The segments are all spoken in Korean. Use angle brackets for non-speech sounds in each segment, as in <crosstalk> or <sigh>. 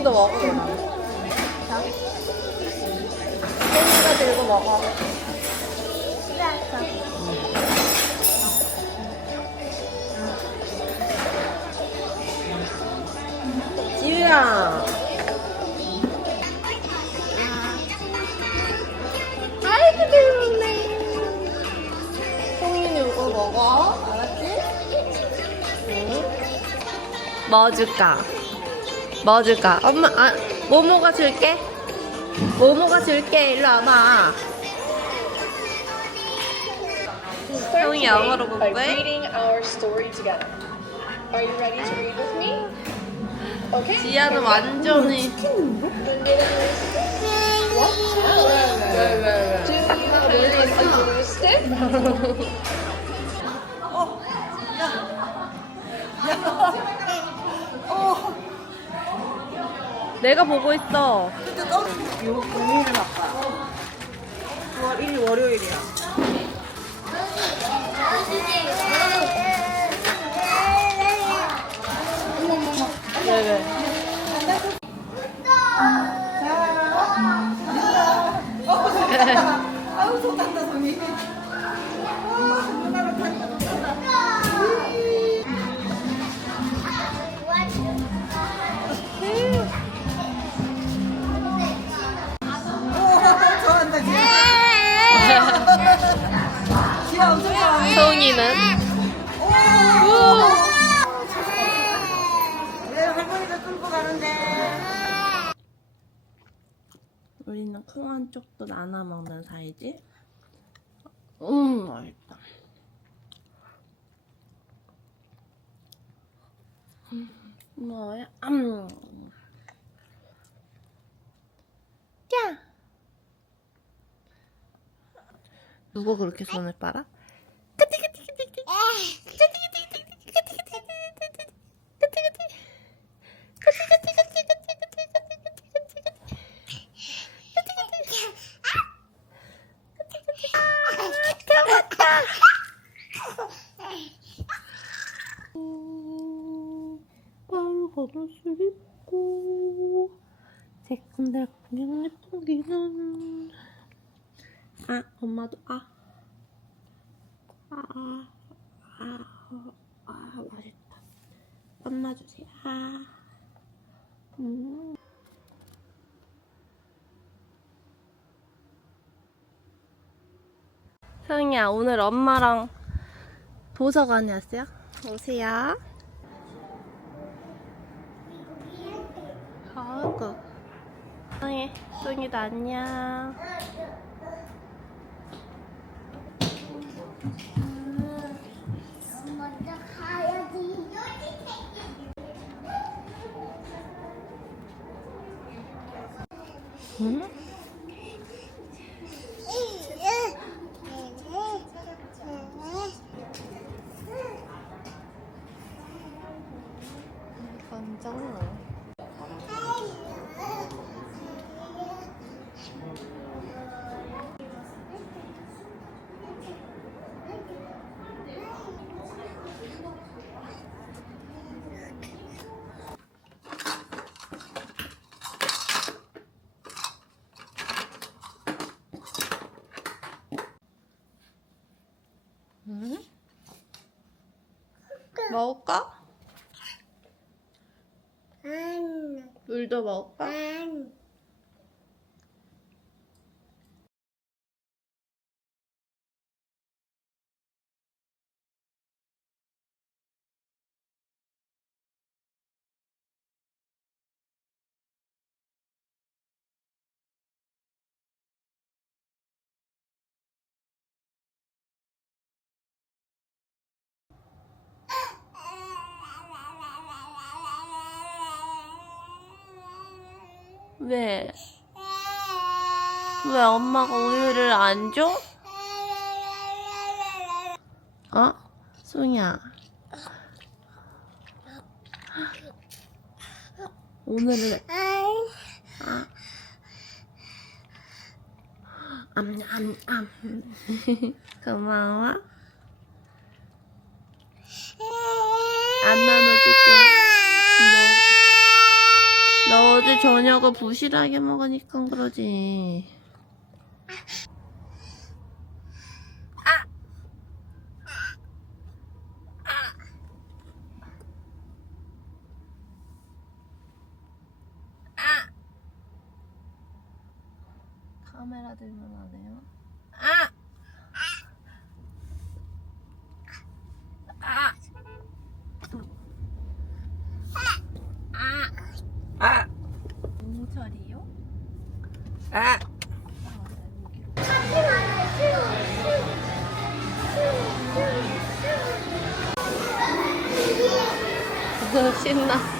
송이도 먹어. 자. 송이가 들고 먹어. 지우야. 아이고. 뭐 줄까? 뭐 줄까? 엄마, 아, 모모가 줄게. 모모가 줄게. 일로 와봐. 형이 영어로 공부해? 지아는 완전히. 내가 보고 있어. 요 금요일을 바꿔. 9월 1일 월요일이야. 왜, 왜? 아우 좋단다 손이. 소은이는? 내 할머니가 끌고 가는데. 우리는 콩 한 쪽도 나눠 먹는 사이지? 음, 맛있다. 음, 뭐야? 음. 야! 누가 그렇게 손을 빨아? 빨간 옷을 입고 새콤달콤 예쁘기는 아 엄마도 아 아, 아, 아, 맛있다. 엄마 주세요. 아. 음. 서영이야, 오늘 엄마랑 도서관에 왔어요? 오세요. 아이고. 서영이, 서영이도 안녕. 먼저 가야지. 응? 깜짝이야. 응? 먹을까? 안, 물도 먹을까? 안. 왜? 왜 엄마가 우유를 안 줘? 어? 송이야. 오늘은 아. 암암암 <laughs> 고마워. 안나눠줄게. 뭐 넣어줄 저녁을 부실하게 먹으니까 그러지. 카메라 들면 안 해요? 아! 아! 아! 인철이요? 아! 신나. 누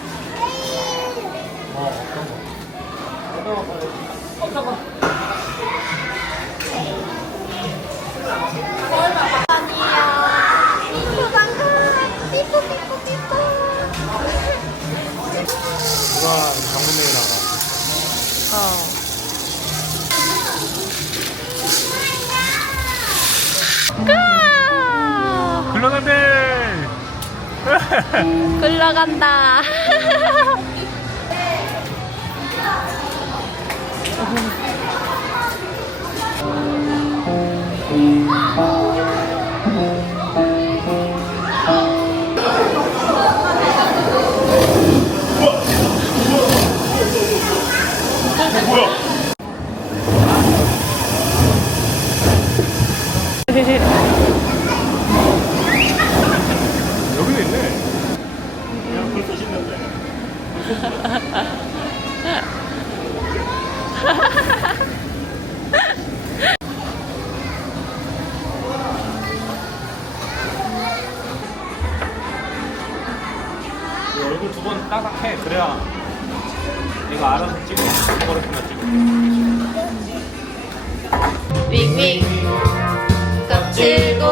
<laughs> 끌러간다. <laughs> 얼굴 두번 딱딱 해. 그래야 내가 알아서 찍어. 버릇나 찍어. 윙윙 거칠고